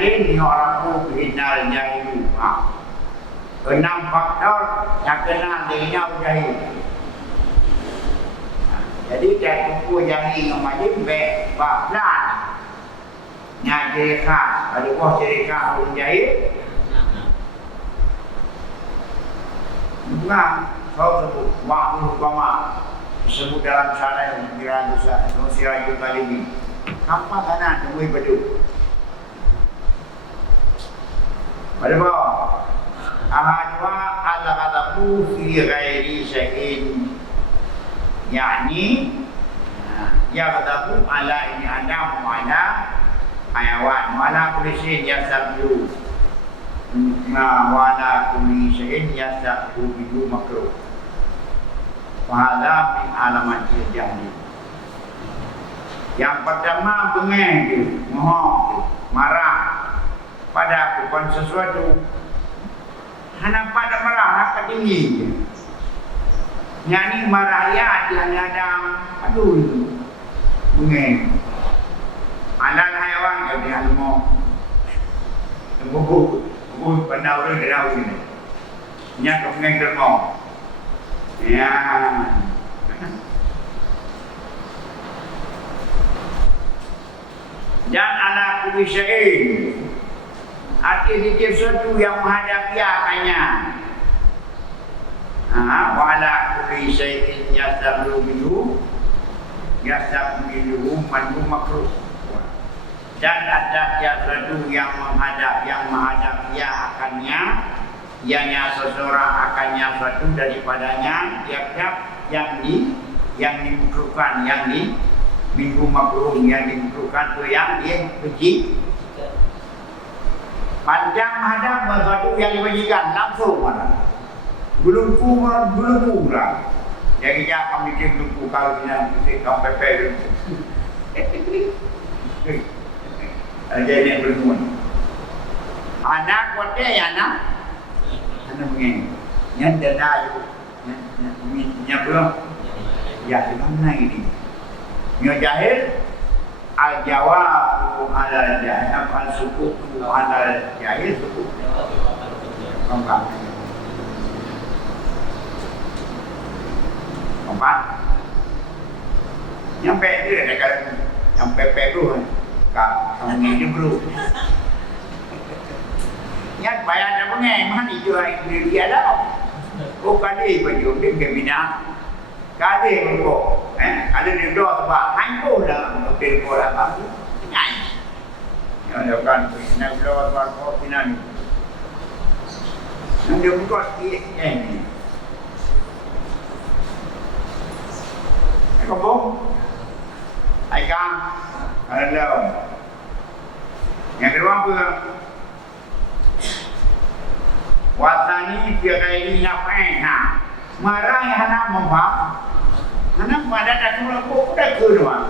salin yu'rafu bihinal jahilu. Enam faktor yang kenal dengan jahil. Jadi dari buku jahil yang majib baklan yang ciri khas. Ada buah ciri khas orang jahil. Nah, kau sebut waktu ukama disebut dalam syarah yang pikiran Nusirah Yudhalibi. Apa kanan temui beduk? Pada bawah ahadwa ala kataku fi ghairi syai'in, yakni ya kataku ala ini adam ala hayawan wala kulli syai'in yasabdu wala kulli syai'in yasabdu bidu makruh wa hadha min alamatil jahli. Yang pertama bengeng, mohon, marah pada bukan sesuatu. Hanya pada marah hak tinggi. Nyani marah ya dia nyadang. Aduh. Bengeng. Alal hayawan ya dia mau. Buku pandau dia ini. Nya bengeng termo. Ya. Dan ala kulli syai'in, arti setiap sesuatu yang menghadapi akannya. Wa ala kulli syai'in yasablu minhu man makruh. Dan ada tiap sesuatu yang menghadapi akannya, ianya seseorang akannya sesuatu daripadanya tiap-tiap yang dimakruhkan, yang di minggu makruh yang dimakruhkan tu yang dibenci. Panjang hadap sesuatu yang dibencikan langsung mana? Belum kurang. Jadi dia akan bikin belum kalau dia bikin kau pepel. Jadi belum. Anak kuatnya ya anak. Anak begini. Yang dada itu. Yang belum. Ya mana ini? Yang jahil al-jawabu ala jahil, al-sukutu ala jahil sukut. Keempat. Yang itu ada kalau yang pepe tu kamu ini bro. Yang bayar dah pengen mana jual dia dah. Oh kali baju dia kebina. Kali kok, ada di luar sebab handphone dah mobil bola apa? Nyai. Yang kan, nak luar sebab kau finan. Nanti buat ini. Kamu, Aikam, hello. Yang kedua apa? Watani tiada nafaiha. Marah yang hendak memfaham. Hendak pada dah kau dah kedua.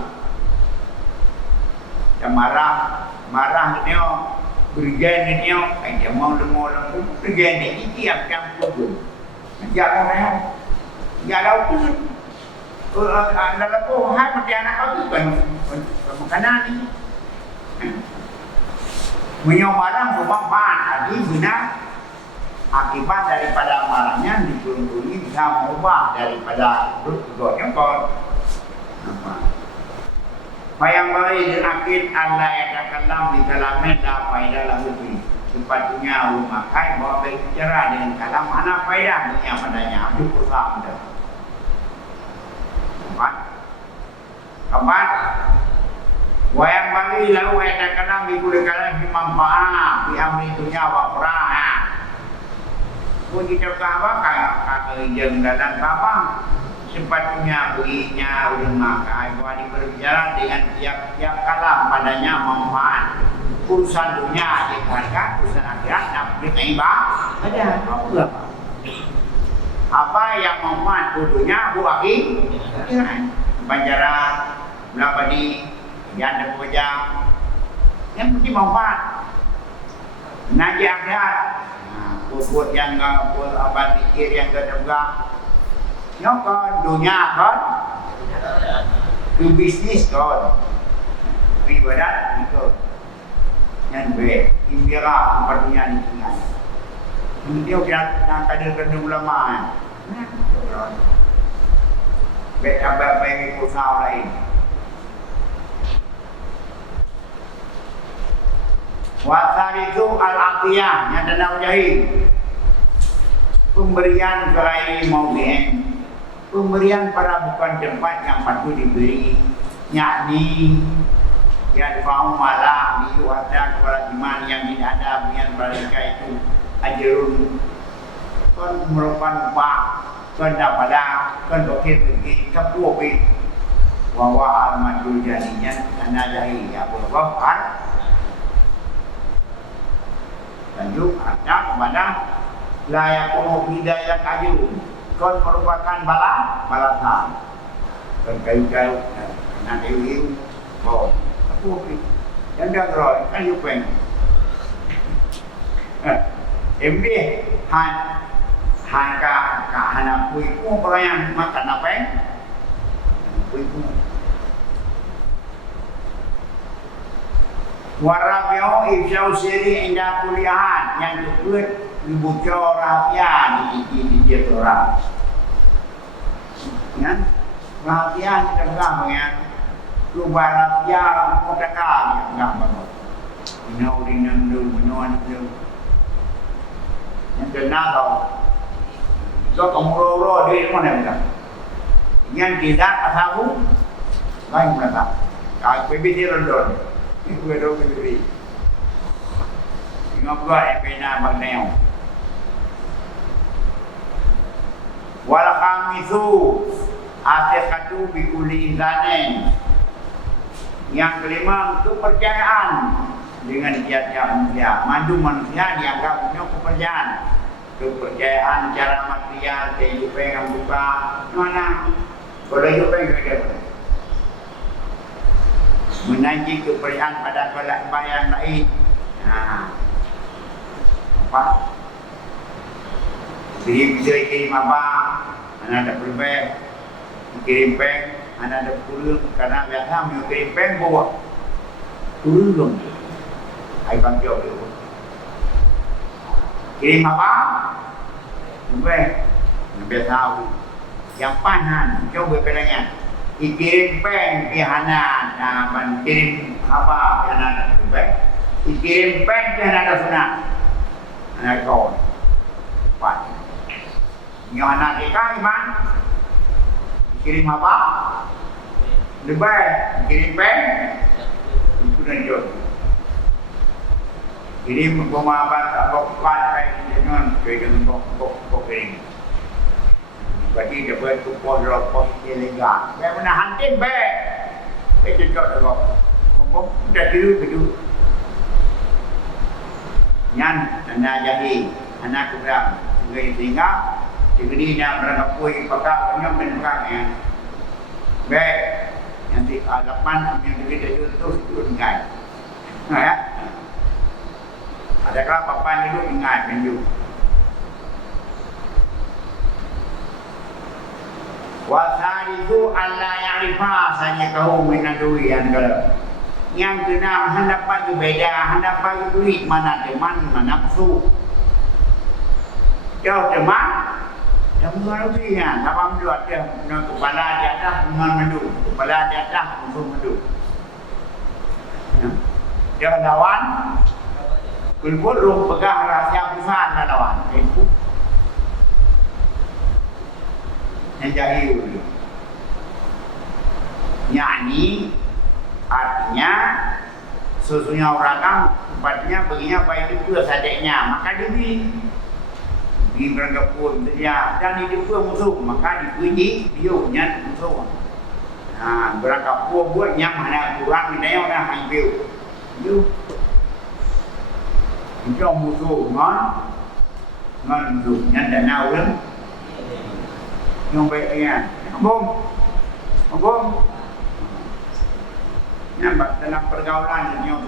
Yang marah ni bergen ni dia mau lemah bergen ni tiap pun. Jangan orang, jangan pun. Dalam kau hai macam anak kau tu kan makanan ni. Menyau marah bermanfaat, jadi guna akibat daripada marahnya dikurung-kurungi bisa mengubah daripada kedua-duanya kau. Yang baik dan akid Allah yang terkalam di kalamnya dah faedah lahudi. Sepatutnya memakai bahawa berbicara dengan kalam mana faedahnya padanya. Habis kurang dah. Keempat, wayang bagi lalu yang terkalam di kulit kalam bermanfaat di amri dunia wa akhirah. Pun kita apa kata yang dalam apa sepatutnya berinya ulun makai bahwa berbicara dengan tiap-tiap kalam padanya manfaat urusan dunia diharga urusan akhirat dapat ibadah ada apa apa yang manfaat dunia buat akhirat banjara berapa di yang ada kerja yang penting manfaat naji akhirat buat yang buat apa pikir yang kedua nó có dunia kan ke bisnis kan riba dah itu Yang baik, imbira perdunia ni tinggal. Dia nak kadang-kadang ulama. Baik abang baik kusau lain. Wasari itu al-atiyah yang danau jahil. Pemberian gerai maudi'in. Pemberian pada bukan tempat yang patut diberi, yakni yang fa'u malah biyu ada kepada iman yang tidak ada bian mereka itu ajrun kan merupakan upah kan daripada kan bukit bagi kepuapi wawa al-madul jadinya dana jahi ya berwafat lanjut ada kepada layakunu hidayah kayu kan merupakan balasan kan kayu-kayu nak hiu oh okey yang dah roy kan you pen MB han ka hana pui ku perayaan makan apa pui ku warabio ifsau siri indah kuliahan yang disebut dibucor rahasia di dia orang kan rahasia kita pegang ya lupa rahasia mutakal yang pegang banget minau rinang dulu minau anak dulu yang kena tau so kemurau-urau dia mana pegang yang tidak tahu lain mana tak PB dia rondon ini gue dong sendiri ingat gue pena bang neo wal khamisu atiqatu bi kulli zanin. Yang kelima kepercayaan dengan tiap-tiap manusia. Mandu manusia dianggap punya kepercayaan. Kepercayaan cara material kehidupan yang buka mana boleh hidup yang menanti kepercayaan pada kelak yang lain. Apa? Kirim apa? Anak ada perbeh, kirim peng, anak ada kurung. Karena biasa mau kirim peng bawa kurung. Hai bang jawab dulu. Kirim apa? Perbeh, biasa tahu. Yang panan, coba pelangnya. Kirim peng, pihana, nah, kirim apa? Pihana ada perbeh. Kirim peng, pihana ada sunat. Anak kau, pak. Yang anak kita iman kirim apa? Lebay, kirim pen itu dan jod. Kirim pemahaman tak buat pen dengan kok kirim. Berarti dia buat kupon rokok ilegal. Dia mana hantin baik. Itu jod rokok. Kok dah dulu. Nyan anak jadi anak kurang sungai tinggal. Jadi nak merangkapui pakak banyak menukangnya. Baik, nanti alapan yang kita terus ingat. Ya. Ada kalau papan itu ingat menju. Wasari itu Allah yang rifah saja kau menadui yang kalau yang kena hendak bagi beda, hendak bagi duit mana teman mana nafsu. Jauh teman. Yang mengerti ya, apa menduat dia kepala di atas dengan mendu, kepala di atas untuk mendu. Dia lawan, kulput lu pegang rahasia perusahaan lawan. Itu yang jahil. Nyanyi artinya susunya orang kan tempatnya begini baik itu sadeknya maka diberi. Di berangkapun dia dan di dua musuh maka dipuji biunya musuh. Nah berangkapun buat yang mana kurang ini orang hampir biu. Itu musuh ngon musuh yang dah nawan yang baiknya bom. Nampak dalam pergaulan yang